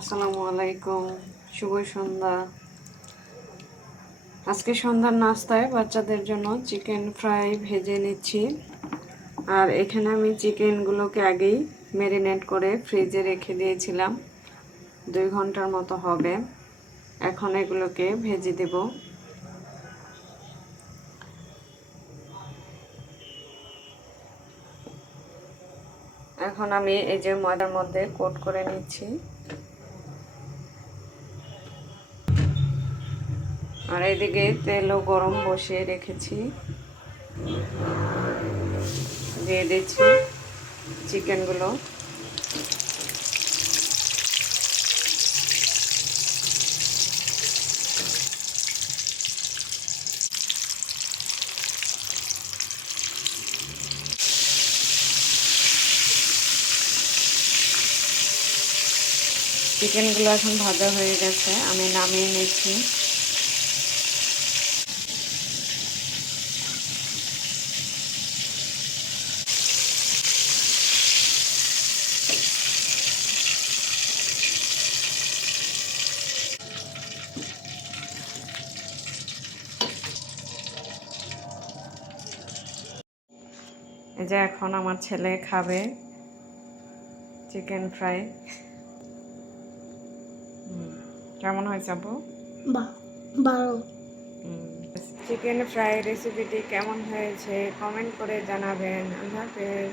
আসসালামু আলাইকুম, শুভ সন্ধ্যা। আজকে সন্ধ্যার নাস্তায় বাচ্চাদের জন্য চিকেন ফ্রাই ভেজে নিচ্ছি। আর এখানে আমি চিকেনগুলোকে আগেই ম্যারিনেট করে ফ্রিজে রেখে দিয়েছিলাম, 2 ঘন্টার মতো হবে। এখন এগুলোকে ভেজে দেব। এখন আমি এই যে ময়দার মধ্যে কোট করে নিচ্ছি। আর এদিকে তেলও গরম বসিয়ে রেখেছি, দিয়ে দিচ্ছি চিকেনগুলো। চিকেনগুলো এখন ভাজা হয়ে গেছে, আমি নামিয়ে নিচ্ছি। এই যে এখন আমার ছেলে খাবে চিকেন ফ্রাই। কেমন হয়েছে আপু? ভালো। চিকেন ফ্রাই রেসিপিটি কেমন হয়েছে কমেন্ট করে জানাবেন। আল্লাহ হাফেজ।